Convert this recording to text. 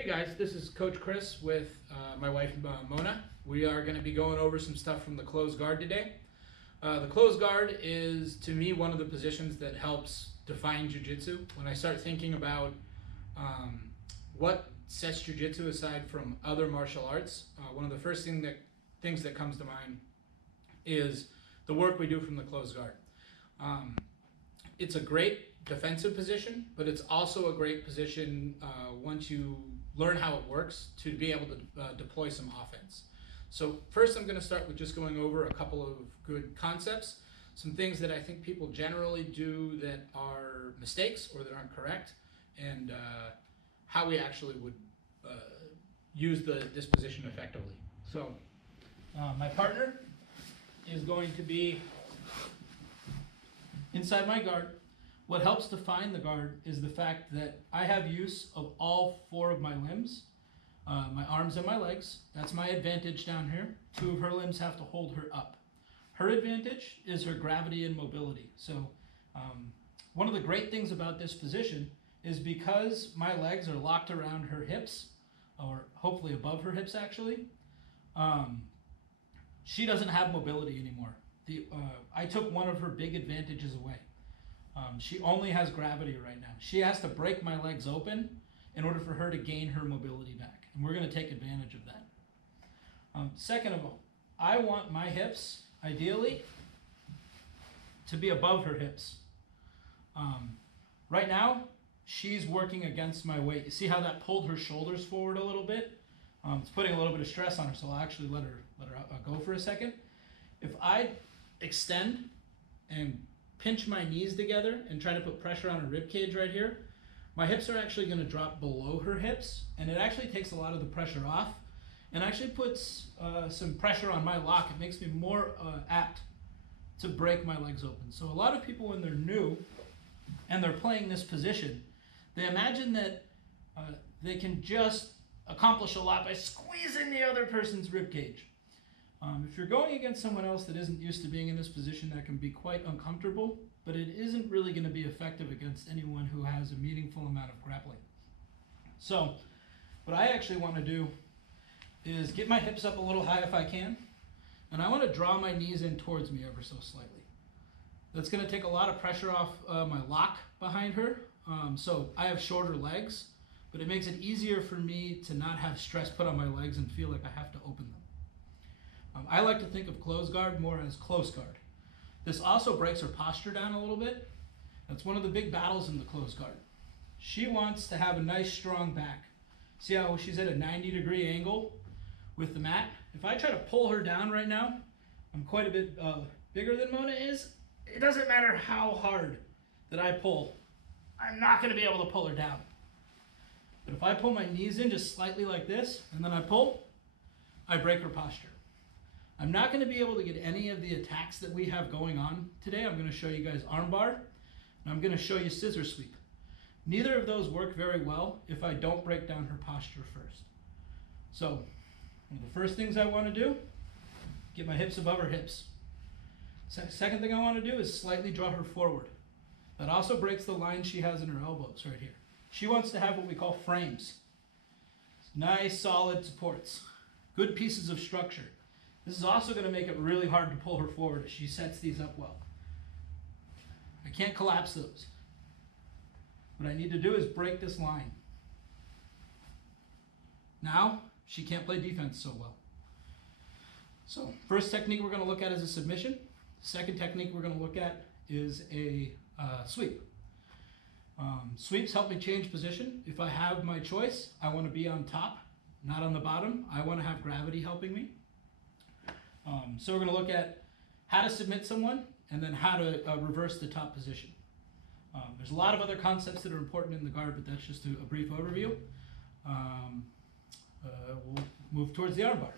Hey guys, this is Coach Chris with my wife Mona. We are going to be going over some stuff from the closed guard today. The closed guard is, to me, one of the positions that helps define jiu-jitsu. When I start thinking about what sets jiu-jitsu aside from other martial arts, one of the first things that comes to mind is the work we do from the closed guard. It's a great defensive position, but it's also a great position once you learn how it works to be able to deploy some offense. So first I'm going to start with just going over a couple of good concepts, some things that I think people generally do that are mistakes or that aren't correct, and how we actually would use this position effectively. So my partner is going to be inside my guard. What helps define the guard is the fact that I have use of all four of my limbs, my arms and my legs. That's my advantage down here. Two of her limbs have to hold her up. Her advantage is her gravity and mobility. So one of the great things about this position is because my legs are locked around her hips, or hopefully above her hips actually, she doesn't have mobility anymore. I took one of her big advantages away. She only has gravity right now. She has to break my legs open in order for her to gain her mobility back. And we're going to take advantage of that. Second of all, I want my hips, ideally, to be above her hips. Right now, she's working against my weight. You see how that pulled her shoulders forward a little bit? It's putting a little bit of stress on her, so I'll actually let her go for a second. If I extend and pinch my knees together and try to put pressure on her rib cage right here, my hips are actually going to drop below her hips, and it actually takes a lot of the pressure off and actually puts some pressure on my lock. It makes me more apt to break my legs open. So a lot of people, when they're new and they're playing this position, they imagine that they can just accomplish a lot by squeezing the other person's rib cage. If you're going against someone else that isn't used to being in this position, that can be quite uncomfortable, but it isn't really going to be effective against anyone who has a meaningful amount of grappling. So what I actually want to do is get my hips up a little high if I can, and I want to draw my knees in towards me ever so slightly. That's going to take a lot of pressure off my lock behind her. So I have shorter legs, but it makes it easier for me to not have stress put on my legs and feel like I have to open them. I like to think of closed guard more as close guard. This also breaks her posture down a little bit. That's one of the big battles in the closed guard. She wants to have a nice strong back. See how she's at a 90-degree angle with the mat? If I try to pull her down right now, I'm quite a bit bigger than Mona is. It doesn't matter how hard that I pull, I'm not going to be able to pull her down. But if I pull my knees in just slightly like this, and then I pull, I break her posture. I'm not going to be able to get any of the attacks that we have going on today. I'm going to show you guys armbar, and I'm going to show you scissor sweep. Neither of those work very well if I don't break down her posture first. So one of the first things I want to do, get my hips above her hips. Second thing I want to do is slightly draw her forward. That also breaks the line she has in her elbows right here. She wants to have what we call frames. Nice, solid supports. Good pieces of structure. This is also going to make it really hard to pull her forward if she sets these up well. I can't collapse those. What I need to do is break this line. Now, she can't play defense so well. So, first technique we're going to look at is a submission. Second technique we're going to look at is a sweep. Sweeps help me change position. If I have my choice, I want to be on top, not on the bottom. I want to have gravity helping me. So we're going to look at how to submit someone and then how to reverse the top position. There's a lot of other concepts that are important in the guard, but that's just a brief overview. We'll move towards the armbar.